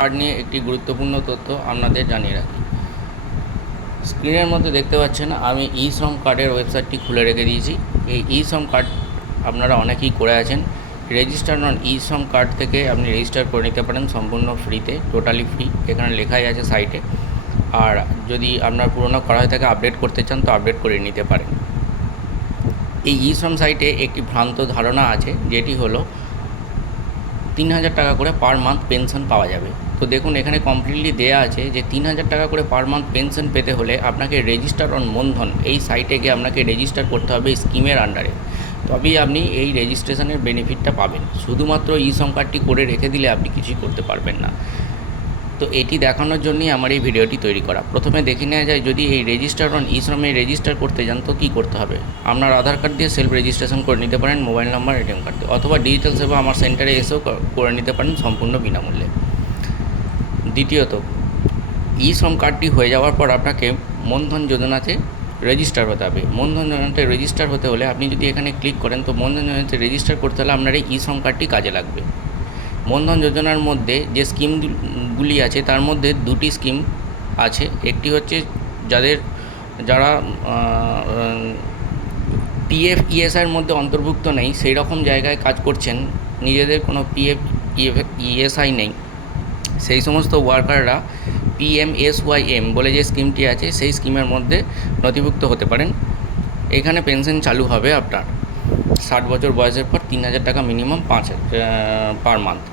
Card নিয়ে একটি গুরুত্বপূর্ণ তথ্য আপনাদের জানিয়ে রাখি। স্ক্রিনের মধ্যে দেখতে পাচ্ছেন আমি ই শ্রম কার্ডের ওয়েবসাইটটি খুলে রেখে দিয়েছি। এই ই শ্রম কার্ড আপনারা অনেকেই করে আছেন। রেজিস্টার অন ই শ্রম কার্ড থেকে আপনি রেজিস্টার করে নিতে পারেন সম্পূর্ণ ফ্রিতে, টোটালি ফ্রি। এখানে লেখাই আছে সাইটে। আর যদি আপনার পুরোনো করা হয়ে থাকে আপডেট করতে চান তো আপডেট করে নিতে পারেন। এই ই শ্রম সাইটে একটি ভ্রান্ত ধারণা আছে, যেটি হলো 3000 টাকা করে পার মান্থ পেনশন পাওয়া যাবে। তো দেখুন, এখানে কমপ্লিটলি দেয়া আছে যে 3000 টাকা করে পার মান্থ পেনশন পেতে হলে আপনাকে রেজিস্টার অন মনধন এই সাইটে গিয়ে আপনাকে রেজিস্টার করতে হবে স্কিমের আন্ডারে, তবেই আপনি এই রেজিস্ট্রেশনের বেনিফিটটা পাবেন। শুধুমাত্র ই শ্রম কার্ডটি করে রেখে দিলে আপনি কিছুই করতে পারবেন না। তো এটি দেখানোর জন্যই আমার এই ভিডিওটি তৈরি করা। প্রথমে দেখে নেওয়া যায়, যদি এই রেজিস্টার অন ই শ্রমে রেজিস্টার করতে যান তো কী করতে হবে। আপনার আধার কার্ড দিয়ে সেলফ রেজিস্ট্রেশন করে নিতে পারেন, মোবাইল নাম্বার, এটিএম কার্ড দিয়ে, অথবা ডিজিটাল সেবা আমার সেন্টারে এসেও করে নিতে পারেন সম্পূর্ণ বিনামূল্যে। দ্বিতীয়ত, ই শ্রম কার্ডটি হয়ে যাওয়ার পর আপনাকে মনধন যোজনাতে রেজিস্টার হতে হবে। মনধন যোজনাতে রেজিস্টার হতে হলে আপনি যদি এখানে ক্লিক করেন তো মনধন যোজনাতে রেজিস্টার করতে হলে আপনার এই ই শ্রম কার্ডটি কাজে লাগবে। মনধন যোজনার মধ্যে যে স্কিমগুলি আছে তার মধ্যে দুটি স্কিম আছে। একটি হচ্ছে যারা পিএফ ইএসআইয়ের মধ্যে অন্তর্ভুক্ত নেই, সেই রকম জায়গায় কাজ করছেন, নিজেদের কোনো পিএফ ইএসআই নেই, সেই সমস্ত ওয়ার্কাররা পিএমএসওয়াইএম বলে যে স্কিমটি আছে সেই স্কিমের মধ্যে নথিভুক্ত হতে পারেন। এখানে পেনশন চালু হবে আপনার 60 বছর বয়সের পর 3000 টাকা মিনিমাম পার মান্থ।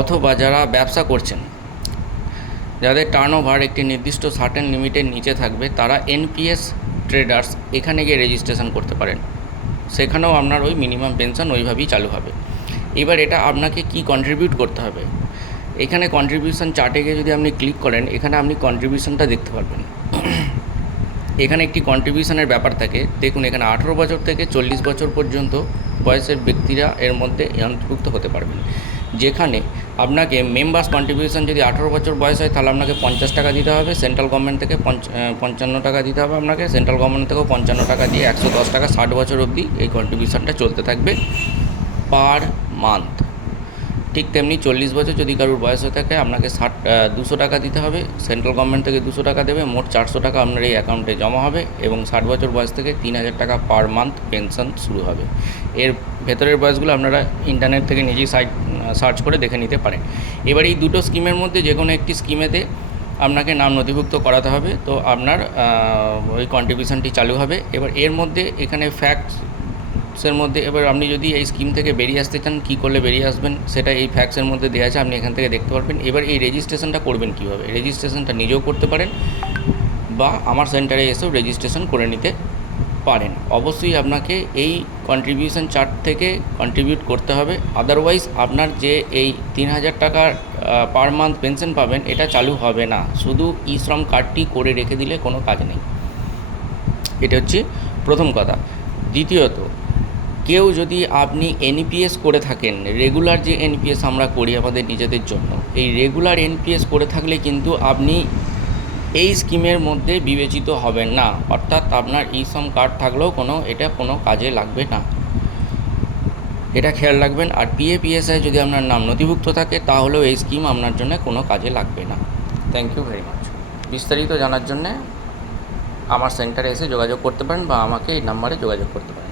অথবা যারা ব্যবসা করছেন, যাদের টার্নওভার একটি নির্দিষ্ট সার্টেন লিমিটের নিচে থাকবে, তারা এনপিএস ট্রেডার্স এখানে গিয়ে রেজিস্ট্রেশন করতে পারেন। সেখানেও আপনার ওই মিনিমাম পেনশন ওইভাবেই চালু হবে। এবার এটা আপনাকে কি কন্ট্রিবিউট করতে হবে, এখানে কন্ট্রিবিউশন চার্টে গিয়ে যদি আপনি ক্লিক করেন, এখানে আপনি কন্ট্রিবিউশনটা দেখতে পারবেন। এখানে একটি কন্ট্রিবিউশনের ব্যাপার থাকে। দেখুন, এখানে 18 বছর থেকে 40 বছর পর্যন্ত বয়সের ব্যক্তিরা এর মধ্যে অন্তর্ভুক্ত হতে পারবেন। যেখানে আপনাকে মেম্বার্স কন্ট্রিবিউশন যদি 18 বছর বয়স হয় তাহলে আপনাকে 50 টাকা দিতে হবে। সেন্ট্রাল গভর্নমেন্ট থেকে 55 টাকা দিতে হবে আপনাকে। সেন্ট্রাল গভর্নমেন্ট থেকেও 55 টাকা দিয়ে 110 টাকা 60 বছর অবধি এই কন্ট্রিবিউশনটা চলতে থাকবে পার মান্থ। ঠিক তেমনি 40 বছর যদি কারোর বয়স হয়ে থাকে আপনাকে 200 টাকা দিতে হবে। সেন্ট্রাল গভর্নমেন্ট থেকে 200 টাকা দেবে, মোট 400 টাকা আপনার এই অ্যাকাউন্টে জমা হবে এবং 60 বছর বয়স থেকে 3000 টাকা পার মান্থ পেনশন শুরু হবে। এর ভেতরের বয়সগুলো আপনারা ইন্টারনেট থেকে নিজেই সার্চ করে দেখে নিতে পারেন। এবার এই দুটো স্কিমের মধ্যে যে কোনো একটি স্কিমেতে আপনাকে নাম নথিভুক্ত করাতে হবে, তো আপনার ওই কন্ট্রিবিউশনটি চালু হবে। এবার এর মধ্যে এখানে ফ্যাক্টসের মধ্যে, এবার আপনি যদি এই স্কিম থেকে বেরিয়ে আসতে চান, কী করলে বেরিয়ে আসবেন সেটা এই ফ্যাক্টসের মধ্যে দেওয়া আছে, আপনি এখান থেকে দেখতে পারবেন। এবার এই রেজিস্ট্রেশনটা করবেন কীভাবে, রেজিস্ট্রেশনটা নিজেও করতে পারেন বা আমার সেন্টারে এসেও রেজিস্ট্রেশন করে নিতে পারেন। অবশ্যই আপনাকে এই কন্ট্রিবিউশন চার্ট থেকে কন্ট্রিবিউট করতে হবে, আদারওয়াইজ আপনার যে এই 3000 টাকার পার মান্থ পেনশন পাবেন এটা চালু হবে না। শুধু ই শ্রম কার্ডটি করে রেখে দিলে কোনো কাজ নেই। এটা হচ্ছে প্রথম কথা। দ্বিতীয়ত, কেউ যদি আপনি এনপিএস করে থাকেন, রেগুলার যে এনপিএস আমরা করি আমাদের নিজেদের জন্য, এই রেগুলার এনপিএস করে থাকলে কিন্তু আপনি এই স্কিমের মধ্যে বিবেচিত হবেন না, অর্থাৎ আপনার ই শ্রম কার্ড থাকলেও এটা কোনো কাজে লাগবে না, এটা খেয়াল রাখবেন। আর পিএফইএসআই যদি আপনার নাম নথিভুক্ত থাকে তাহলেও এই স্কিম আপনার জন্য কোনো কাজে লাগবে না। Thank you very much. বিস্তারিত জানার জন্যে আমার সেন্টারে এসে যোগাযোগ করতে পারেন বা আমাকে এই নাম্বারে যোগাযোগ করতে পারেন।